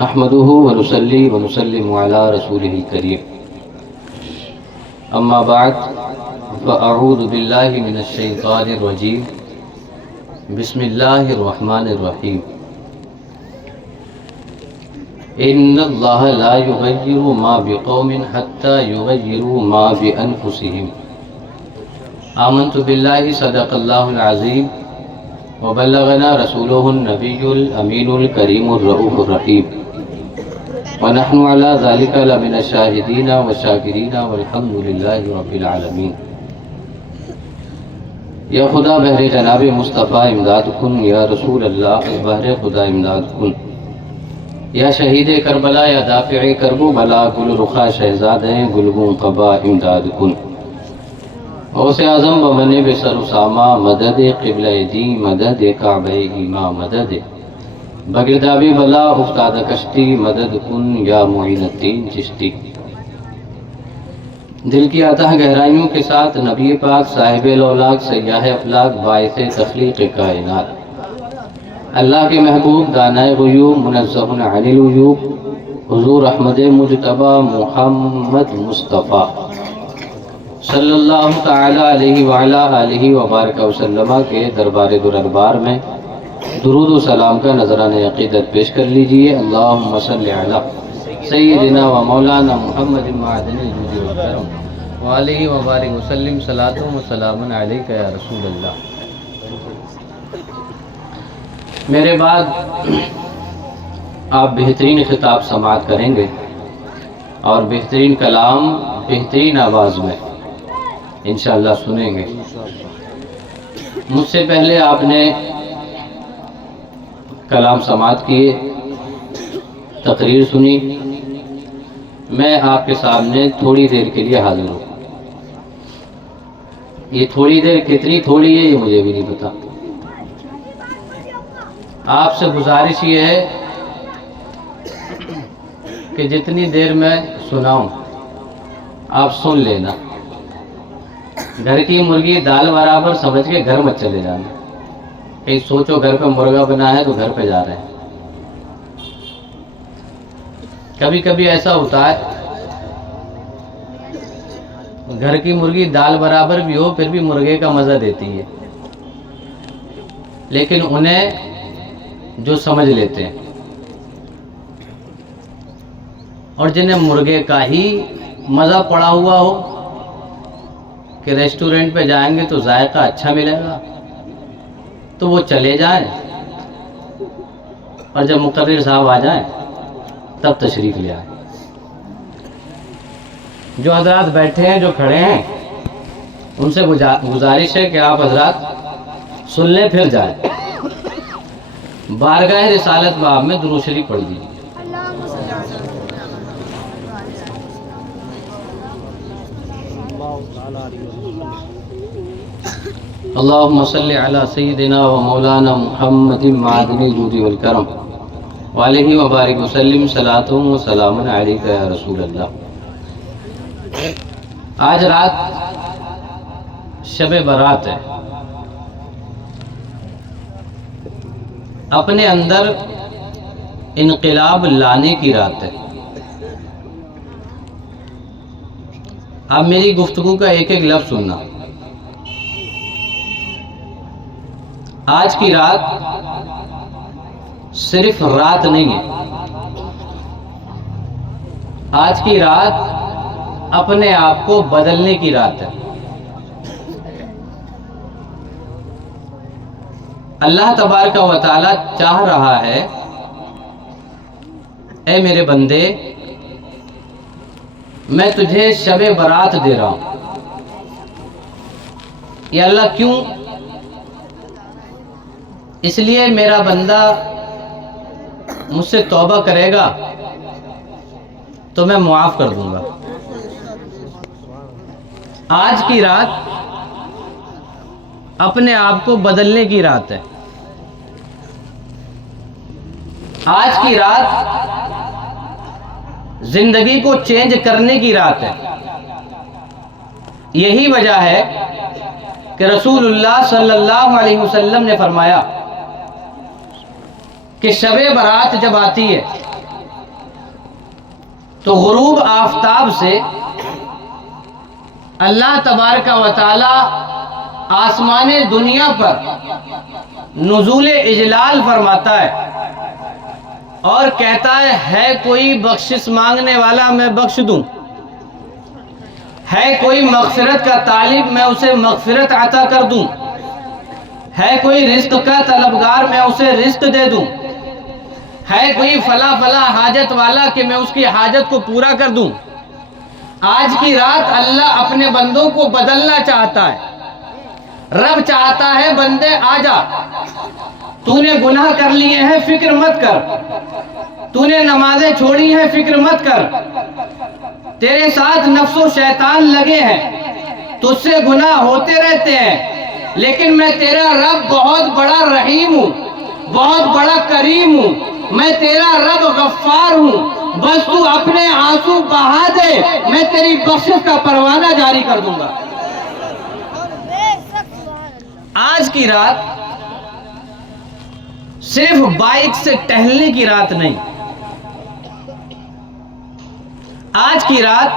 نحمده ونصلي ونسلم على رسوله الكريم اما بعد فاعوذ بالله من الشيطان الرجيم بسم الله الرحمن الرحيم ان الله لا يغير ما بقوم حتى يغيروا ما بانفسهم آمنت بالله صدق الله العظيم وبلغنا رسوله النبي الامين الكريم الرؤوف الرحيم ونحن على ذلك لمن الشاهدين والشاكرين والحمد لله رب العالمین۔ یا خدا بہر جناب مصطفیٰ امداد کن، یا رسول اللہ بہر خدا امداد کن، یا شہید کربلا یا دافع کرب و بلا، گل رخا شہزاد گلگون قبا امداد کن۔ غوث اعظم بمن بسر اسامہ مدد قبلہ دی، مدد کعبہ ایما مدد، بگردابی بلا افتاد کشتی مدد کن، یا معین الدین چشتی۔ دل کی عطا گہرائیوں کے ساتھ نبی پاک صاحب الاولاق سیاح افلاق باعث تخلیق کائنات، اللہ کے محبوب دانائے غیوب منزہ عن العیوب حضور احمد مجتبی محمد مصطفیٰ صلی اللہ تعالی علیہ وعلا آلہ وبارک وسلم کے دربار دربار میں درود و سلام کا نذرانہ عقیدت پیش کر لیجئے۔ اللہم صلی علی سیدنا و مولانا محمد معدن الجود والکرم وآلہ وبارک وسلم، صلاۃ و سلام علیک یا رسول اللہ۔ میرے بعد آپ بہترین خطاب سماعت کریں گے اور بہترین کلام بہترین آواز میں انشاءاللہ سنیں گے۔ مجھ سے پہلے آپ نے کلام سماعت کیے، تقریر سنی، میں آپ کے سامنے تھوڑی دیر کے لیے حاضر ہوں۔ یہ تھوڑی دیر کتنی تھوڑی ہے یہ مجھے بھی نہیں پتا۔ آپ سے گزارش یہ ہے کہ جتنی دیر میں سناؤں آپ سن لینا، گھر کی مرغی دال برابر سمجھ کے گھر مت چلے جانا، کہیں سوچو گھر پہ مرغا بنا ہے تو گھر پہ جا رہے ہیں۔ کبھی کبھی ایسا ہوتا ہے گھر کی مرغی دال برابر بھی ہو پھر بھی مرغے کا مزہ دیتی ہے، لیکن انہیں جو سمجھ لیتے ہیں اور جنہیں مرغے کا ہی مزہ پڑا ہوا ہو کہ ریسٹورنٹ پہ جائیں گے تو ذائقہ اچھا ملے گا تو وہ چلے جائیں، اور جب مقرر صاحب آ جائیں تب تشریف لے آئیں۔ جو حضرات بیٹھے ہیں، جو کھڑے ہیں، ان سے گزارش ہے کہ آپ حضرات سن لیں پھر جائیں۔ بارگاہ رسالت باب میں درود شریف پڑھ دیجیے۔ اللہم صلی علی سیدنا و مولانا محمد معدن الجود والکرم وآلہ وبارک وسلم، صلاۃ و سلام علیک یا رسول اللہ۔ آج رات شب برات ہے، اپنے اندر انقلاب لانے کی رات ہے۔ اب میری گفتگو کا ایک ایک لفظ سننا۔ آج کی رات صرف رات نہیں ہے، آج کی رات اپنے آپ کو بدلنے کی رات ہے۔ اللہ تبارک و تعالی چاہ رہا ہے اے میرے بندے، میں تجھے شب برات دے رہا ہوں۔ یا اللہ کیوں؟ اس لیے میرا بندہ مجھ سے توبہ کرے گا تو میں معاف کر دوں گا۔ آج کی رات اپنے آپ کو بدلنے کی رات ہے۔ آج کی رات زندگی کو چینج کرنے کی رات ہے۔ یہی وجہ ہے کہ رسول اللہ صلی اللہ علیہ وسلم نے فرمایا کہ شب برات جب آتی ہے تو غروب آفتاب سے اللہ تبارک و تعالی آسمان دنیا پر نزول اجلال فرماتا ہے اور کہتا ہے کوئی بخشش مانگنے والا میں بخش دوں، ہے کوئی مغفرت کا طالب میں اسے مغفرت عطا کر دوں، ہے کوئی رزق کا طلبگار میں اسے رزق دے دوں، ہے کوئی فلاں فلاں حاجت والا کہ میں اس کی حاجت کو پورا کر دوں۔ آج کی رات اللہ اپنے بندوں کو بدلنا چاہتا ہے۔ رب چاہتا ہے بندے آجا، تو نے گناہ کر لیے ہیں فکر مت کر، تو نے نمازیں چھوڑی ہیں فکر مت کر، تیرے ساتھ نفس و شیطان لگے ہیں، تجھ سے گناہ ہوتے رہتے ہیں، لیکن میں تیرا رب بہت بڑا رحیم ہوں، بہت بڑا کریم ہوں، میں تیرا رب غفار ہوں، بس تو اپنے آنسو بہا دے، میں تیری بخشش کا پروانہ جاری کر دوں گا۔ آج کی رات صرف بائک سے ٹہلنے کی رات نہیں، آج کی رات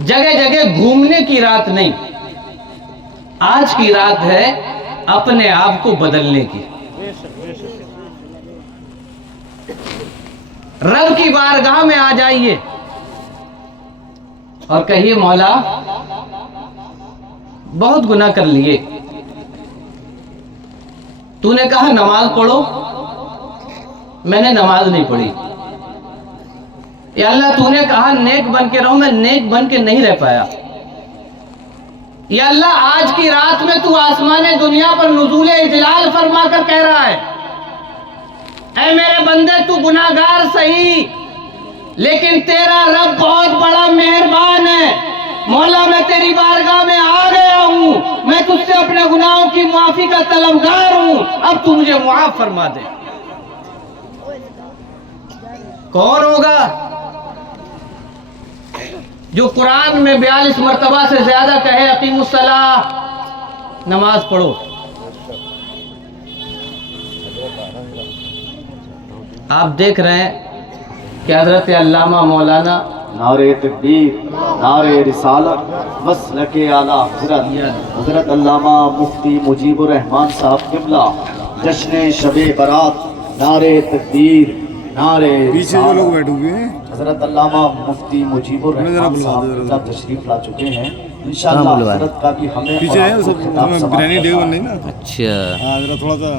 جگہ جگہ گھومنے کی رات نہیں، آج کی رات ہے اپنے آپ کو بدلنے کی۔ رب کی بارگاہ میں آ جائیے اور کہیے مولا بہت گناہ کر لیے، تو نے کہا نماز پڑھو، میں نے نماز نہیں پڑھی، یا اللہ تو نے کہا نیک بن کے رہو، میں نیک بن کے نہیں رہ پایا، یا اللہ آج کی رات میں تو آسمان دنیا پر نزول اجلال فرما کر کہہ رہا ہے اے میرے بندے تو گناہگار صحیح، لیکن تیرا رب بہت بڑا مہربان ہے، مولا میں تیری بارگاہ میں آ گیا ہوں، میں تجھ سے اپنے گناہوں کی معافی کا طلبگار ہوں، اب تو مجھے معاف فرما دے۔ کون ہوگا جو قرآن میں 42 مرتبہ سے زیادہ کہے اقیموا الصلاۃ، نماز پڑھو؟ آپ دیکھ رہے ہیں کہ حضرت علامہ مولانا نعرے تکبیر، نعرے رسالت، مسلک اعلیٰ حضرت علامہ مفتی مجیب الرحمان صاحب قبلہ جشن شب برات، نعرے تکبیر، نعرے پیچھے جو لوگ بیٹھے ہوئے ہیں حضرت علامہ مفتی مجیب الرحمان صاحب قبلہ تشریف لا چکے ہیں، انشاءاللہ حضرت کا بھی ہمیں پیچھے ہے سب بریانی ڈے نہیں نا، اچھا ہاں ذرا تھوڑا سا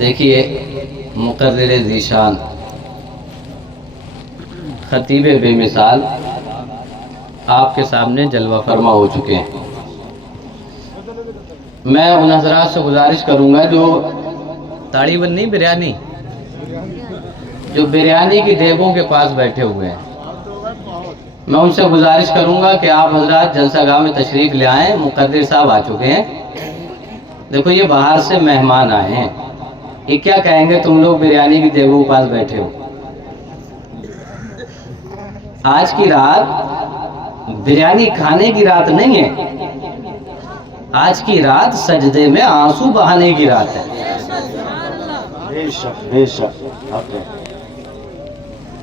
دیکھیے مقرر ذیشان خطیب بے مثال آپ کے سامنے جلوہ فرما ہو چکے ہیں۔ میں ان حضرات سے گزارش کروں گا جو تاڑی بن نہیں بریانی، جو بریانی کی دیگوں کے پاس بیٹھے ہوئے ہیں، میں ان سے گزارش کروں گا کہ آپ حضرات جلسہ گاہ میں تشریف لے آئیں، مقرر صاحب آ چکے ہیں۔ دیکھو یہ باہر سے مہمان آئے ہیں، یہ کیا کہیں گے تم لوگ بریانی کی دیگوں کے پاس بیٹھے ہو؟ آج کی رات بریانی کھانے کی رات نہیں ہے، آج کی رات سجدے میں آنسو بہانے کی رات ہے۔ بے شک بے شک حق ہے۔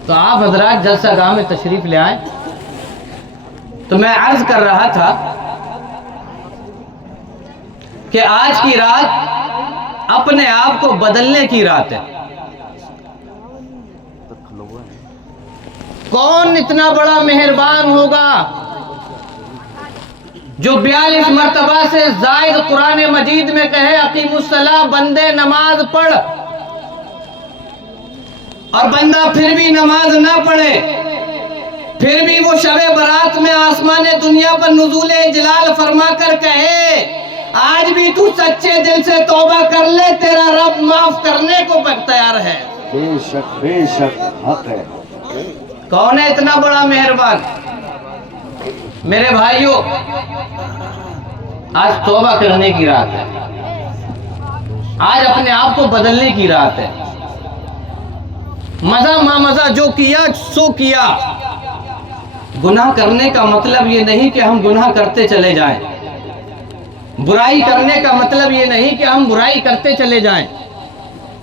تو آپ حضرات جلسہ گاہ میں تشریف لے آئیں۔ تو میں عرض کر رہا تھا کہ آج کی رات اپنے آپ کو بدلنے کی رات ہے۔ کون اتنا بڑا مہربان ہوگا جو 42 مرتبہ سے زائد قرآن مجید میں کہے اقیموا الصلاۃ، بندے نماز پڑھ، اور بندہ پھر بھی نماز نہ پڑھے، پھر بھی وہ شب برات میں آسمان دنیا پر نزول جلال فرما کر کہے آج بھی تو سچے دل سے توبہ کر لے، تیرا رب معاف کرنے کو تیار ہے۔ بے شک حق ہے۔ کون ہے اتنا بڑا مہربان؟ میرے بھائیوں، آج توبہ کرنے کی رات ہے، آج اپنے آپ کو بدلنے کی رات ہے۔ مزہ مامزہ جو کیا سو کیا۔ گناہ کرنے کا مطلب یہ نہیں کہ ہم گناہ کرتے چلے جائیں، برائی کرنے کا مطلب یہ نہیں کہ ہم برائی کرتے چلے جائیں،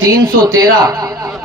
313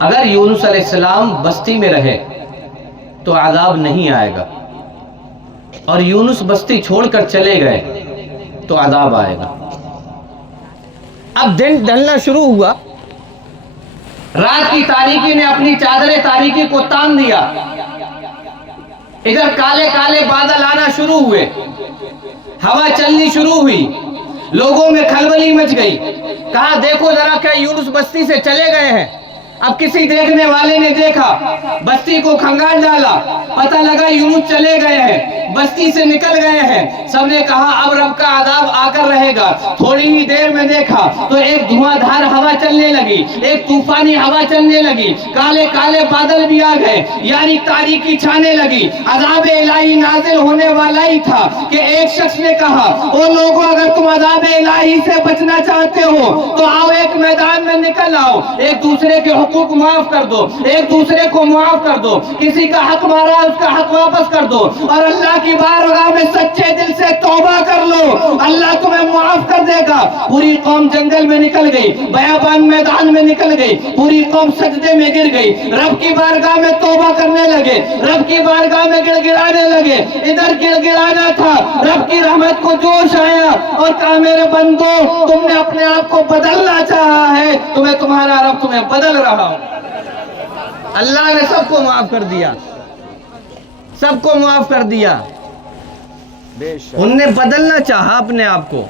اگر یونس علیہ السلام بستی میں رہے تو عذاب نہیں آئے گا، اور یونس بستی چھوڑ کر چلے گئے تو عذاب آئے گا۔ اب دن ڈھلنا شروع ہوا، رات کی تاریکی نے اپنی چادر تاریکی کو تان دیا، ادھر کالے کالے بادل آنا شروع ہوئے، ہوا چلنی شروع ہوئی، لوگوں میں کھلبلی مچ گئی، کہا دیکھو ذرا کیا یونس بستی سے چلے گئے ہیں۔ اب کسی دیکھنے والے نے دیکھا، بستی کو کھنگال ڈالا، پتہ لگا یونس چلے گئے ہیں، بستی سے نکل گئے ہیں۔ سب نے کہا اب رب کا عذاب آ کر رہے گا۔ تھوڑی ہی دیر میں دیکھا تو ایک دھواں دھار ہوا چلنے لگی، ایک طوفانی ہوا چلنے لگی، کالے کالے بادل بھی آ گئے، یعنی تاریکی چھانے لگی۔ عذاب الہی نازل ہونے والا ہی تھا کہ ایک شخص نے کہا او لوگوں، اگر تم عذاب الہی سے بچنا چاہتے ہو تو آؤ ایک میدان میں نکل آؤ، ایک دوسرے کے حقوق معاف کر دو، ایک دوسرے کو معاف کر دو، کسی کا حق مارا اس کا حق واپس کر دو، اور اللہ کی بارگاہ میں سچے دل سے توبہ کر لو، اللہ تمہیں معاف کر دے گا۔ پوری قوم جنگل میں نکل گئی، بیابان میدان میں نکل گئی، پوری قوم سجدے میں گر گئی، رب کی بارگاہ میں توبہ کرنے لگے، رب کی بارگاہ میں گڑ گڑانے لگے۔ ادھر گڑ گڑانا تھا، رب کی رحمت کو جوش آیا اور کہا میرے بندو، تم نے اپنے آپ کو بدلنا چاہا ہے، تمہارا رب تمہیں بدل رہا ہو۔ اللہ نے سب کو معاف کر دیا، سب کو معاف کر دیا۔ ان نے بدلنا چاہا اپنے آپ کو،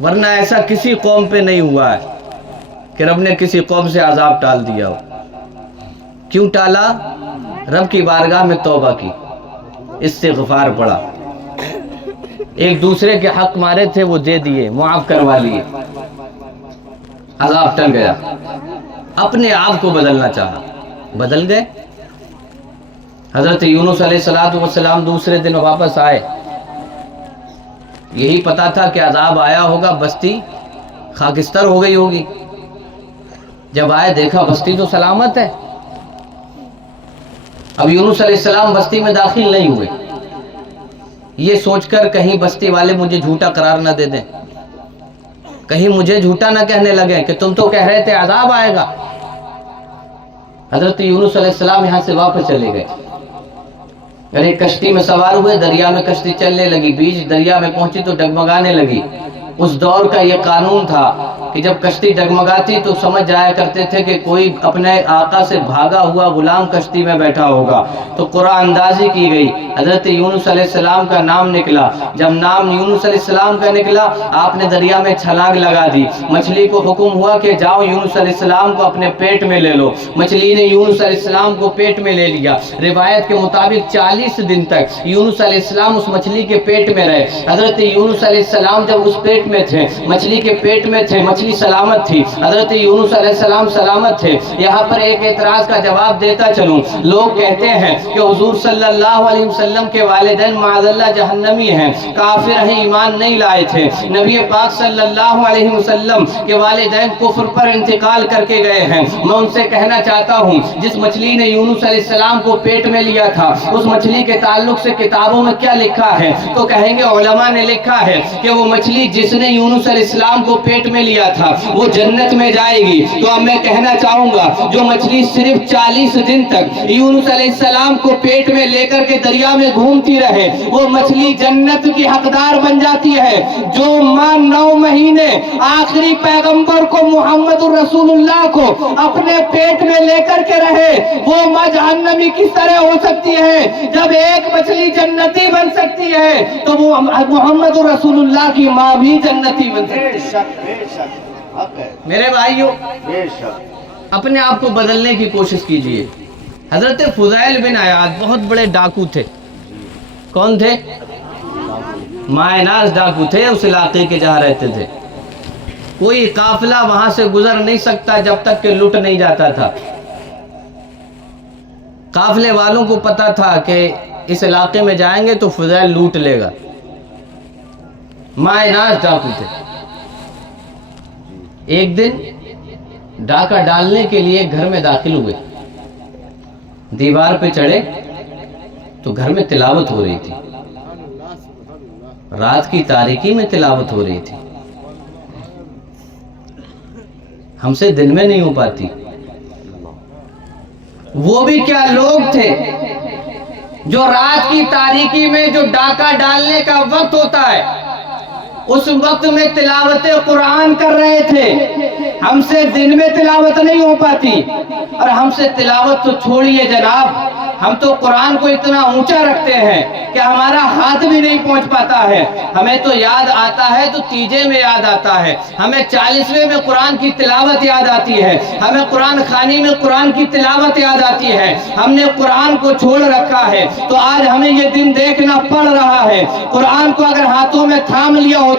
ورنہ ایسا کسی قوم پہ نہیں ہوا ہے کہ رب نے کسی قوم سے عذاب ٹال دیا ہو۔ کیوں ٹالا؟ رب کی بارگاہ میں توبہ کی، استغفار پڑا، ایک دوسرے کے حق مارے تھے وہ دے دیے، معاف کروا لیے، عذاب ٹل گیا۔ اپنے آپ کو بدلنا چاہا، بدل گئے۔ حضرت یونس علیہ السلام دوسرے دن واپس آئے، یہی پتا تھا کہ عذاب آیا ہوگا، بستی خاکستر ہو گئی ہوگی۔ جب آئے دیکھا بستی تو سلامت ہے۔ اب یونس علیہ السلام بستی میں داخل نہیں ہوئے، یہ سوچ کر کہیں بستی والے مجھے جھوٹا قرار نہ دے دیں، کہیں مجھے جھوٹا نہ کہنے لگے کہ تم تو کہہ رہے تھے عذاب آئے گا۔ حضرت یونس علیہ السلام یہاں سے واپس چلے گئے، یعنی کشتی میں سوار ہوئے، دریا میں کشتی چلنے لگی، بیچ دریا میں پہنچی تو ڈگمگانے لگی۔ اس دور کا یہ قانون تھا کہ جب کشتی ڈگمگاتی تو سمجھ جایا کرتے تھے کہ کوئی اپنے آقا سے بھاگا ہوا غلام کشتی میں بیٹھا ہوگا، تو قرآن اندازی کی گئی، حضرت یونس علیہ السلام کا نام نکلا۔ جب نام یونس علیہ السلام کا نکلا، آپ نے دریا میں چھلانگ لگا دی، مچھلی کو حکم ہوا کہ جاؤ یونس علیہ السلام کو اپنے پیٹ میں لے لو۔ مچھلی نے یونس علیہ السلام کو پیٹ میں لے لیا۔ روایت کے مطابق 40 دن تک یونس علیہ السلام اس مچھلی کے پیٹ میں رہے۔ حضرت یونس علیہ السلام جب اس پیٹ میں تھے، مچھلی کے پیٹ میں تھے، مچھلی سلامت تھی، حضرت یونس علیہ السلام سلامت تھے۔ یہاں پر ایک اعتراض کا جواب دیتا چلوں، لوگ کہتے ہیں کہ حضور صلی اللہ علیہ وسلم کے والدین معاذ اللہ جہنمی ہیں، کافر ہیں، ایمان نہیں لائے تھے۔ نبی پاک صلی اللہ علیہ وسلم کے والدین کفر پر انتقال کر کے گئے ہیں۔ میں ان سے کہنا چاہتا ہوں، جس مچھلی نے یونس علیہ السلام کو پیٹ میں لیا تھا، اس مچھلی کے تعلق سے کتابوں میں کیا لکھا ہے؟ تو کہیں گے علماء نے لکھا ہے کہ وہ مچھلی جس نے یونس علیہ السلام کو پیٹ میں لیا تھا وہ جنت میں جائے گی۔ تو اب میں کہنا چاہوں گا، جو مچھلی صرف 40 دن تک یونس علیہ السلام کو پیٹ میں لے کر کے دریا میں گھومتی رہے، وہ مچھلی جنت کی حقدار بن جاتی ہے۔ جو ماں 9 مہینے آخری پیغمبر کو محمد الرسول اللہ کو اپنے پیٹ میں لے کر کے رہے، وہ ماں جہنمی کس طرح ہو سکتی ہے؟ جب ایک مچھلی جنتی بن سکتی ہے تو وہ محمد الرسول اللہ کی ماں بھی جنتی بن سکتی ہے۔ میرے بھائیوں، اپنے آپ کو بدلنے کی کوشش کیجئے۔ حضرت فضیل بن عیاض بہت بڑے ڈاکو تھے۔ کون تھے؟ مائناز ڈاکو تھے، اس علاقے کے جہاں رہتے تھے۔ کوئی قافلہ وہاں سے گزر نہیں سکتا جب تک کہ لٹ نہیں جاتا تھا۔ قافلے والوں کو پتا تھا کہ اس علاقے میں جائیں گے تو فضیل لوٹ لے گا۔ مائناز ڈاکو تھے۔ ایک دن ڈاکہ ڈالنے کے لیے گھر میں داخل ہوئے، دیوار پہ چڑھے تو گھر میں تلاوت ہو رہی تھی، رات کی تاریکی میں تلاوت ہو رہی تھی، ہم سے دن میں نہیں ہو پاتی۔ وہ بھی کیا لوگ تھے جو رات کی تاریکی میں جو ڈاکہ ڈالنے کا وقت ہوتا ہے اس وقت میں تلاوت قرآن کر رہے تھے. ہم سے دن میں تلاوت نہیں ہو پاتی، اور ہم سے تلاوت تو چھوڑیے جناب، ہم تو قرآن کو اتنا اونچا رکھتے ہیں کہ ہمارا ہاتھ بھی نہیں پہنچ پاتا ہے. ہمیں تو یاد آتا ہے تو تیجے میں یاد آتا ہے، ہمیں 40ویں میں قرآن کی تلاوت یاد آتی ہے، ہمیں قرآن خوانی میں قرآن کی تلاوت یاد آتی ہے. ہم نے قرآن کو چھوڑ رکھا ہے. تو آج ہمیں یہ دن دیکھنا پڑ رہا ہے. قرآن کو اگر ہاتھوں میں تھام لیا ہوتا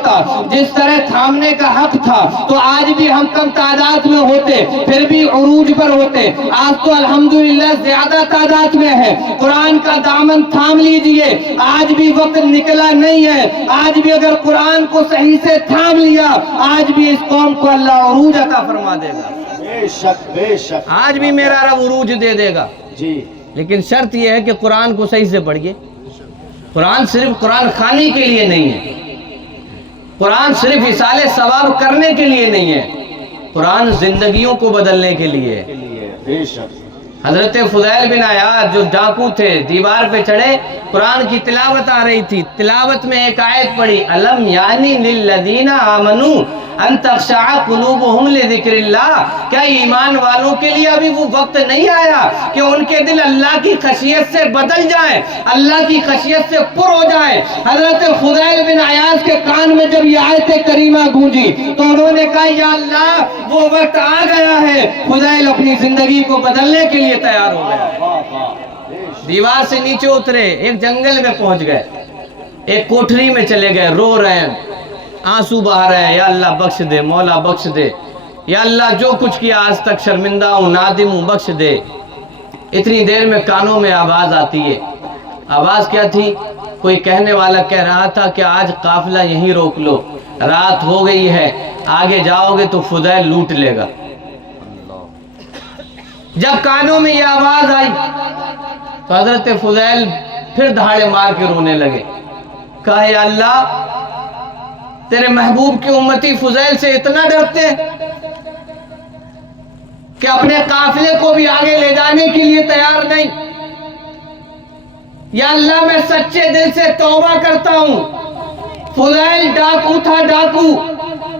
جس طرح تھامنے کا حق تھا تو آج بھی ہم کم تعداد میں ہوتے، پھر بھی عروج پر ہوتے. آج تو الحمدللہ زیادہ تعداد میں ہے. قرآن کا دامن تھام لیجئے، آج بھی وقت نکلا نہیں ہے. آج بھی اگر قرآن کو صحیح سے تھام لیا، آج بھی اس قوم کو اللہ عروج عطا فرما دے گا. بے شک بے شک، آج بھی میرا رب عروج دے دے گا. جی لیکن شرط یہ ہے کہ قرآن کو صحیح سے پڑھیے. قرآن صرف قرآن خوانی کے لیے نہیں ہے، قرآن صرف اصال ثواب کرنے کے لیے نہیں ہے، قرآن زندگیوں کو بدلنے کے لیے ہے. بے شک. حضرت فضیل بن عیاض جو ڈاکو تھے، دیوار پہ چڑھے، قرآن کی تلاوت آ رہی تھی. تلاوت میں ایک آیت پڑھی، الم یعنی للذین آمنوا ان تخشع قلوبہم لذکر اللہ. کیا ایمان والوں کے لیے ابھی وہ وقت نہیں آیا کہ ان کے دل اللہ کی خشیت سے بدل جائیں، اللہ کی خشیت سے پر ہو جائیں؟ حضرت فضیل بن عیاض کے کان میں جب یہ آیت کریمہ گونجی تو انہوں نے کہا یا اللہ وہ وقت آ گیا ہے. فضیل اپنی زندگی کو بدلنے کے لیے تیار ہو گیا. دیوار سے نیچے اترے، ایک جنگل میں پہنچ گئے، ایک کوٹھری میں چلے گئے، رو رہے ہیں، آنسو بہا رہے ہیں، یا اللہ بخش دے، مولا بخش دے، یا اللہ جو کچھ کیا آج تک شرمندہ ہوں، نادم ہوں، بخش دے. اتنی دیر میں کانوں میں آواز آتی ہے. آواز کیا تھی؟ کوئی کہنے والا کہہ رہا تھا کہ آج قافلہ یہیں روک لو، رات ہو گئی ہے، آگے جاؤ گے تو فضیل لوٹ لے گا. جب کانوں میں یہ آواز آئی تو حضرت فضیل پھر دھاڑے مار کے رونے لگے. کہا یا اللہ تیرے محبوب کی امتی فضیل سے اتنا ڈرتے کہ اپنے قافلے کو بھی آگے لے جانے کے لیے تیار نہیں. یا اللہ میں سچے دل سے توبہ کرتا ہوں، فضیل ڈاکو تھا، ڈاکو.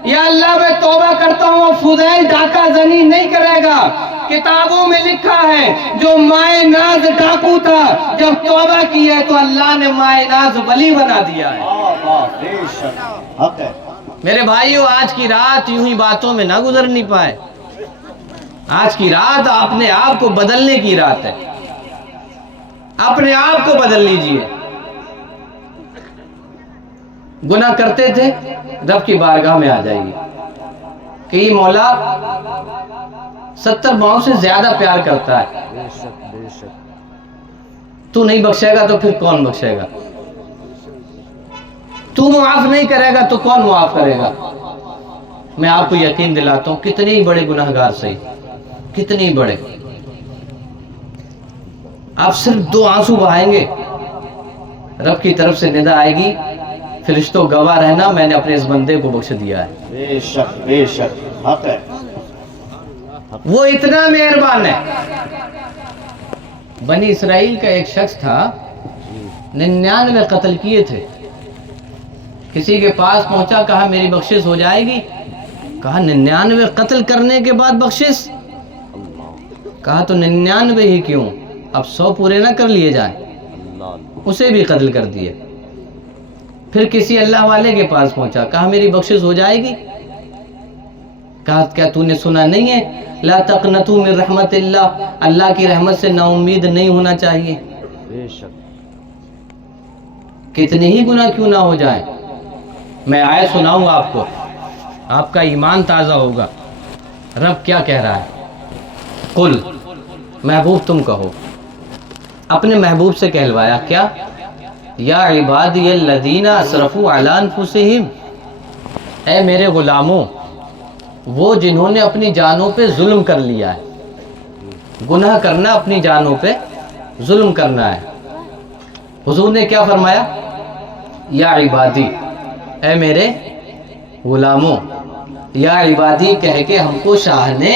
یا اللہ میں توبہ کرتا ہوں فضیل ڈاکہ زنی نہیں کرے گا. کتابوں میں لکھا ہے جو مائے ناز ڈاکو تھا جب توبہ کی ہے تو اللہ نے مائے ناز ولی بنا دیا ہے. بے شک حق ہے. میرے بھائیو آج کی رات یوں ہی باتوں میں نہ گزرنی پائے. آج کی رات اپنے آپ کو بدلنے کی رات ہے. اپنے آپ کو بدل لیجئے. گناہ کرتے تھے، رب کی بارگاہ میں آ جائیے کہ یہ مولا 70 ماؤں سے زیادہ پیار کرتا ہے، بے شک بے شک. تو نہیں بخشے گا تو پھر کون بخشے گا؟ تو معاف نہیں کرے گا تو کون معاف کرے گا؟ میں آپ کو یقین دلاتا ہوں کتنے ہی بڑے گناہگار صحیح، کتنے ہی بڑے، آپ صرف 2 آنسو بہائیں گے، رب کی طرف سے ندا آئے گی، فرشتوں گواہ رہنا میں نے اپنے اس بندے کو بخش دیا ہے. بے شک بے شک حق ہے. وہ اتنا مہربان ہے. بنی اسرائیل کا ایک شخص تھا، 99 قتل کیے تھے. کسی کے پاس پہنچا، کہا میری بخشش ہو جائے گی؟ کہا 99 قتل کرنے کے بعد بخشش؟ کہا تو 99 ہی کیوں، اب 100 پورے نہ کر لیے جائیں. اسے بھی قتل کر دیے. پھر کسی اللہ والے کے پاس پہنچا، کہا میری بخشش ہو جائے گی؟ کہا کیا تو نے سنا نہیں ہے لا تقنطوا من رحمت اللہ، اللہ کی رحمت سے نا امید نہیں ہونا چاہیے. بے شک. کتنے ہی گناہ کیوں نہ ہو جائیں. میں آیت سناؤں آپ کو، آپ کا ایمان تازہ ہوگا. رب کیا کہہ رہا ہے؟ قل، محبوب تم کہو. اپنے محبوب سے کہلوایا کیا؟ یا عبادی الذین اسرفوا علی انفسہم، اے میرے غلاموں، وہ جنہوں نے اپنی جانوں پہ ظلم کر لیا ہے. گناہ کرنا اپنی جانوں پہ ظلم کرنا ہے. حضور نے کیا فرمایا؟ یا عبادی، اے میرے غلاموں. یا عبادی کہہ کے ہم کو شاہ نے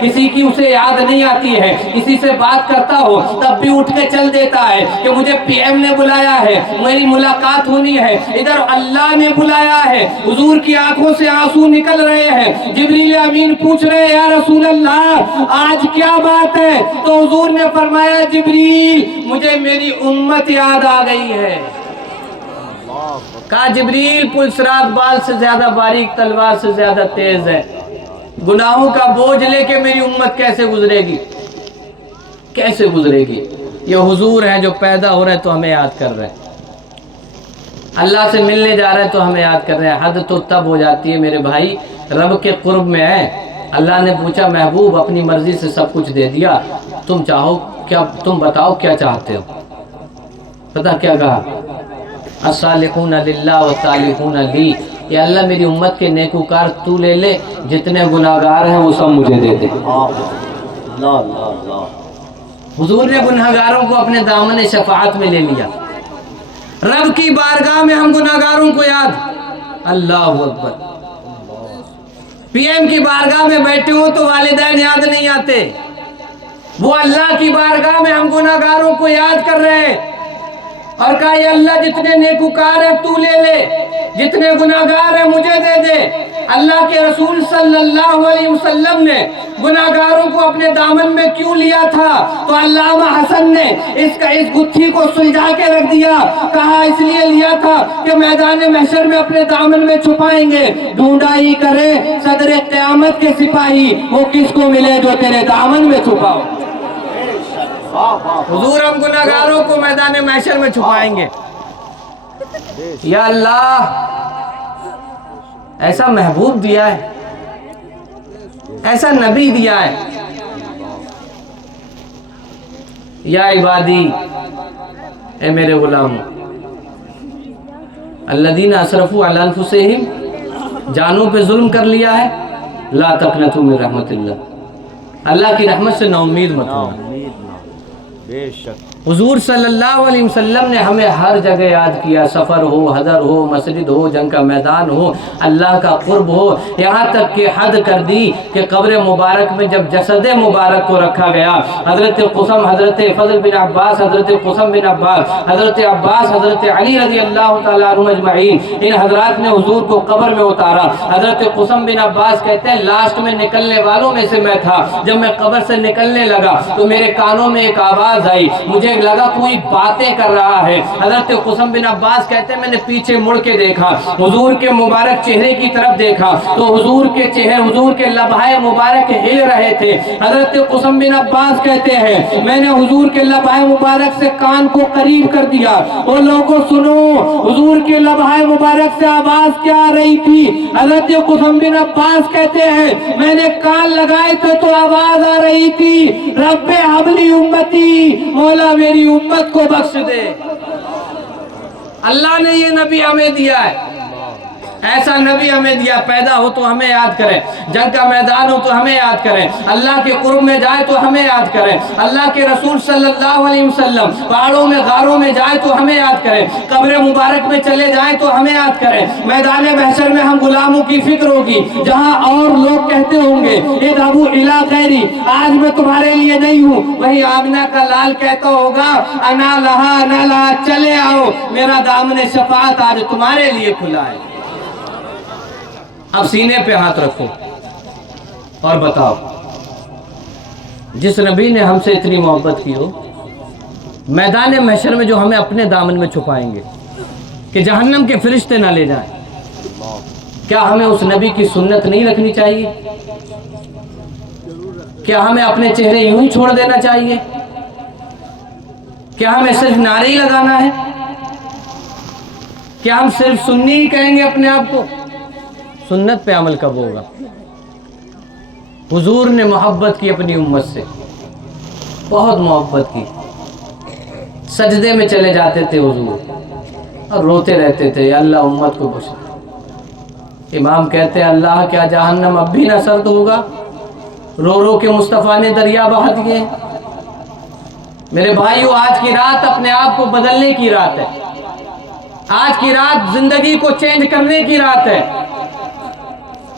کسی کی اسے یاد نہیں آتی ہے، کسی سے بات کرتا ہو تب بھی اٹھ کے چل دیتا ہے کہ مجھے پی ایم نے بلایا ہے، میری ملاقات ہونی ہے، ادھر اللہ نے بلایا ہے۔ حضور کی آنکھوں سے آنسو نکل رہے ہیں، جبریل امین پوچھ رہے ہیں یا رسول اللہ آج کیا بات ہے؟ تو حضور نے فرمایا جبریل مجھے میری امت یاد آ گئی ہے۔ کہا جبریل پلسرات بال سے زیادہ باریک، تلوار سے زیادہ تیز ہے، گناہوں کا بوجھ لے کے میری امت کیسے گزرے گی، کیسے گزرے گی؟ یہ حضور ہیں جو پیدا ہو رہے ہیں تو ہمیں یاد کر رہے ہیں، اللہ سے ملنے جا رہے ہیں تو ہمیں یاد کر رہے ہیں۔ حد تو تب ہو جاتی ہے میرے بھائی رب کے قرب میں ہے۔ اللہ نے پوچھا محبوب اپنی مرضی سے سب کچھ دے دیا، تم چاہو کیا، تم بتاؤ کیا چاہتے ہو؟ پتہ کیا کہا؟ الصالحون للہ والصالحون لی، یا اللہ میری امت کے نیکوکار تو لے لے، جتنے گناہگار ہیں وہ سب مجھے دے دے۔ اللہ اللہ اللہ۔ حضور نے گناہگاروں کو اپنے دامن شفاعت میں لے لیا۔ رب کی بارگاہ میں ہم گناہگاروں کو یاد، اللہ اکبر۔ پی ایم کی بارگاہ میں بیٹھے ہوں تو والدین یاد نہیں آتے، وہ اللہ کی بارگاہ میں ہم گناہگاروں کو یاد کر رہے ہیں اور کہا یا اللہ جتنے نیکوکار ہیں تو لے لے، جتنے گناہگار ہیں مجھے دے دے۔ اللہ کے رسول صلی اللہ علیہ وسلم نے گناہگاروں کو اپنے دامن میں کیوں لیا تھا؟ تو علامہ حسن نے اس گتھی کو سلجھا کے رکھ دیا، کہا اس لیے لیا تھا کہ میدان محشر میں اپنے دامن میں چھپائیں گے، ڈھونڈا ہی کرے صدر قیامت کے سپاہی، وہ کس کو ملے جو تیرے دامن میں چھپاؤ۔ حضور ہم گناہگاروں کو میدان محشر میں چھپائیں گے۔ یا اللہ ایسا محبوب دیا ہے، ایسا نبی دیا ہے۔ یا عبادی، اے میرے غلاموں، الذین اسرفوا علی انفسہم، جانوں پہ ظلم کر لیا ہے، لا تقنطوا من رحمت اللہ، اللہ کی رحمت سے نا امید مت ہونا۔ بے شک حضور صلی اللہ علیہ وسلم نے ہمیں ہر جگہ یاد کیا، سفر ہو، حضر ہو، مسجد ہو، جنگ کا میدان ہو، اللہ کا قرب ہو، یہاں تک کہ حد کر دی کہ قبر مبارک میں جب جسد مبارک کو رکھا گیا، حضرت قسم، حضرت فضل بن عباس، حضرت قسم بن عباس، حضرت عباس، حضرت علی رضی اللہ تعالیٰ عنہ اجمعین، ان حضرات نے حضور کو قبر میں اتارا۔ حضرت قسم بن عباس کہتے ہیں لاسٹ میں نکلنے والوں میں سے میں تھا، جب میں قبر سے نکلنے لگا تو میرے کانوں میں ایک آواز آئی، مجھے لگا کوئی باتیں کر رہا ہے۔ حضرت قسم بن عباس کہتے ہیں میں نے پیچھے مڑ کے دیکھا، حضور کے مبارک چہرے کی طرف دیکھا تو حضور کے چہرے، حضور کے لبھائے مبارک ہل رہے تھے۔ حضرت قسم بن عباس کہتے ہیں میں نے حضور کے لبھائے مبارک سے کان کو قریب کر دیا، اور لوگوں سنو حضور کے لبھائے مبارک سے آواز کیا آ رہی تھی؟ حضرت قسم بن عباس کہتے ہیں میں نے کان لگائے تھے تو آواز آ رہی تھی رب حبلی امتی، مولا میری امت کو بخش دے۔ اللہ نے یہ نبی ہمیں دیا ہے، ایسا نبی ہمیں دیا، پیدا ہو تو ہمیں یاد کریں، جنگ کا میدان ہو تو ہمیں یاد کریں، اللہ کے قرب میں جائے تو ہمیں یاد کریں، اللہ کے رسول صلی اللہ علیہ وسلم پہاڑوں میں غاروں میں جائے تو ہمیں یاد کریں، قبر مبارک میں چلے جائیں تو ہمیں یاد کریں، میدان محشر میں ہم غلاموں کی فکر ہوگی، جہاں اور لوگ کہتے ہوں گے اذهبوا الی غیری، آج میں تمہارے لیے نہیں ہوں، وہی آمنہ کا لال کہتا ہوگا انا لہا، چلے آؤ میرا دامن شفاعت آج تمہارے لیے کھلا ہے۔ اب سینے پہ ہاتھ رکھو اور بتاؤ، جس نبی نے ہم سے اتنی محبت کی ہو، میدان محشر میں جو ہمیں اپنے دامن میں چھپائیں گے کہ جہنم کے فرشتے نہ لے جائیں، کیا ہمیں اس نبی کی سنت نہیں رکھنی چاہیے؟ کیا ہمیں اپنے چہرے یوں ہی چھوڑ دینا چاہیے؟ کیا ہمیں صرف نعرے ہی لگانا ہے؟ کیا ہم صرف سنی ہی کہیں گے اپنے آپ کو؟ سنت پہ عمل کب ہوگا؟ حضور نے محبت کی اپنی امت سے، بہت محبت کی، سجدے میں چلے جاتے تھے حضور اور روتے رہتے تھے یا اللہ امت کو بخش دے۔ امام کہتے ہیں اللہ کیا جہنم اب بھی نہ سرد ہوگا؟ رو رو کے مصطفیٰ نے دریا بہا دیے۔ میرے بھائیو آج کی رات اپنے آپ کو بدلنے کی رات ہے، آج کی رات زندگی کو چینج کرنے کی رات ہے۔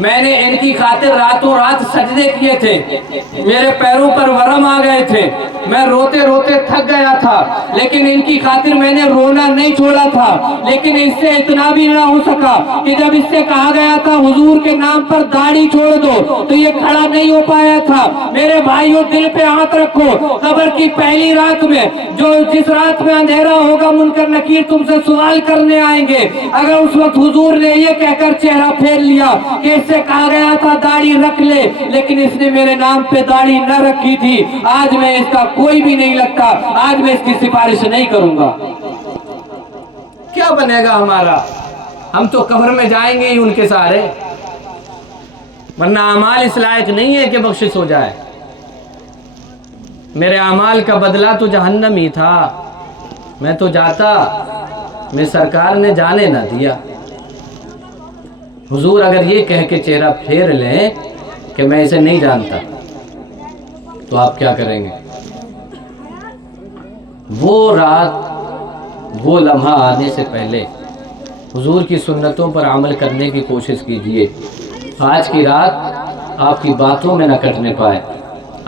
میں نے ان کی خاطر راتوں رات سجدے کیے تھے، میرے پیروں پر ورم آ گئے تھے، میں روتے روتے تھک گیا تھا، لیکن ان کی خاطر میں نے رونا نہیں چھوڑا تھا۔ لیکن اس سے اتنا بھی نہ ہو سکا کہ جب اس سے کہا گیا تھا حضور کے نام پر داڑھی چھوڑ دو تو یہ کھڑا نہیں ہو پایا تھا۔ میرے بھائیوں، دل پہ ہاتھ رکھو، قبر کی پہلی رات میں جس رات میں اندھیرا ہوگا، منکر نکیر تم سے سوال کرنے آئیں گے۔ اگر اس وقت حضور نے یہ کہہ کر چہرہ پھیر لیا کہ اس سے کہا گیا تھا داڑھی رکھ لے، لیکن اس نے میرے نام پہ داڑھی نہ رکھی تھی، آج میں اس کا کوئی بھی نہیں لگتا، آج میں اس کی سفارش نہیں کروں گا۔ کیا بنے گا ہمارا؟ ہم تو قبر میں جائیں گے ہی ان کے سارے، ورنہ اعمال اس لائق نہیں ہے کہ بخشش ہو جائے۔ میرے اعمال کا بدلہ تو جہنم ہی تھا، میں تو جاتا، میں سرکار نے جانے نہ دیا۔ حضور اگر یہ کہہ کے چہرہ پھیر لیں کہ میں اسے نہیں جانتا تو آپ کیا کریں گے؟ وہ رات، وہ لمحہ آنے سے پہلے حضور کی سنتوں پر عمل کرنے کی کوشش کیجئے۔ آج کی رات آپ کی باتوں میں نہ کٹنے پائے،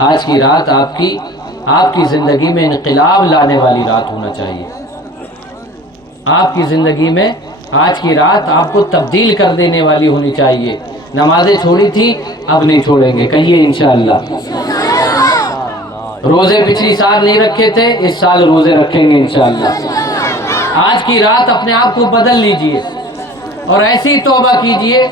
آج کی رات آپ کی زندگی میں انقلاب لانے والی رات ہونا چاہیے۔ آپ کی زندگی میں آج کی رات آپ کو تبدیل کر دینے والی ہونی چاہیے۔ نمازیں چھوڑی تھی، اب نہیں چھوڑیں گے، کہیے انشاءاللہ۔ روزے پچھلی سال نہیں رکھے تھے، اس سال روزے رکھیں گے انشاءاللہ۔ آج کی رات اپنے آپ کو بدل لیجئے اور ایسی توبہ کیجئے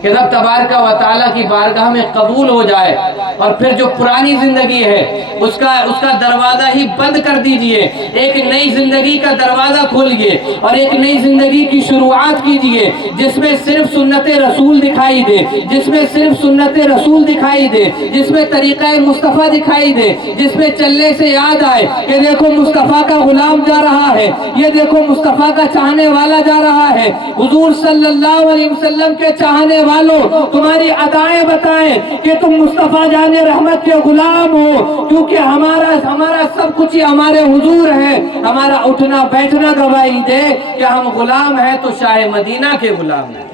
کہ رب تبارک و تعالیٰ کی بارگاہ میں قبول ہو جائے، اور پھر جو پرانی زندگی ہے اس کا دروازہ ہی بند کر دیجئے، ایک نئی زندگی کا دروازہ کھولیے اور ایک نئی زندگی کی شروعات کیجئے، جس میں صرف سنت رسول دکھائی دے، جس میں صرف سنت رسول دکھائی دے، جس میں طریقہ مصطفیٰ دکھائی دے، جس میں چلنے سے یاد آئے کہ دیکھو مصطفیٰ کا غلام جا رہا ہے، یہ دیکھو مصطفیٰ کا چاہنے والا جا رہا ہے۔ حضور صلی اللہ علیہ وسلم کے چاہنے والوں، تمہاری ادائیں بتائیں کہ تم مصطفیٰ جان رحمت کے غلام ہو، کیونکہ ہمارا سب کچھ ہی ہمارے حضور ہے۔ ہمارا اٹھنا بیٹھنا گواہی دے کہ ہم غلام ہیں تو شاہ مدینہ کے غلام ہیں۔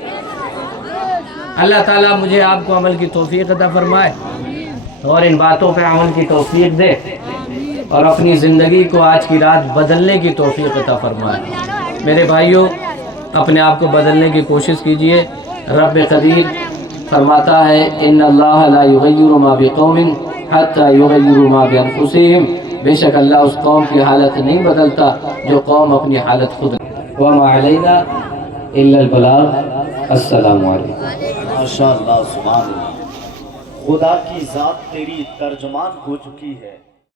اللہ تعالیٰ مجھے آپ کو عمل کی توفیق عطا فرمائے اور ان باتوں پہ عمل کی توفیق دے اور اپنی زندگی کو آج کی رات بدلنے کی توفیق عطا فرمائے۔ میرے بھائیوں، اپنے آپ کو بدلنے کی کوشش کیجئے۔ رب قدیر فرماتا ہے ان اللہ لا یغیر ما بقوم حتی یغیروا ما بانفسہم، بے شک اللہ اس قوم کی حالت نہیں بدلتا جو قوم اپنی حالت خود۔ وما علینا الا البلاغ۔ السلام علیکم۔ ماشاءاللہ، سبحان اللہ۔ خدا کی ذات تیری ترجمان ہو چکی ہے۔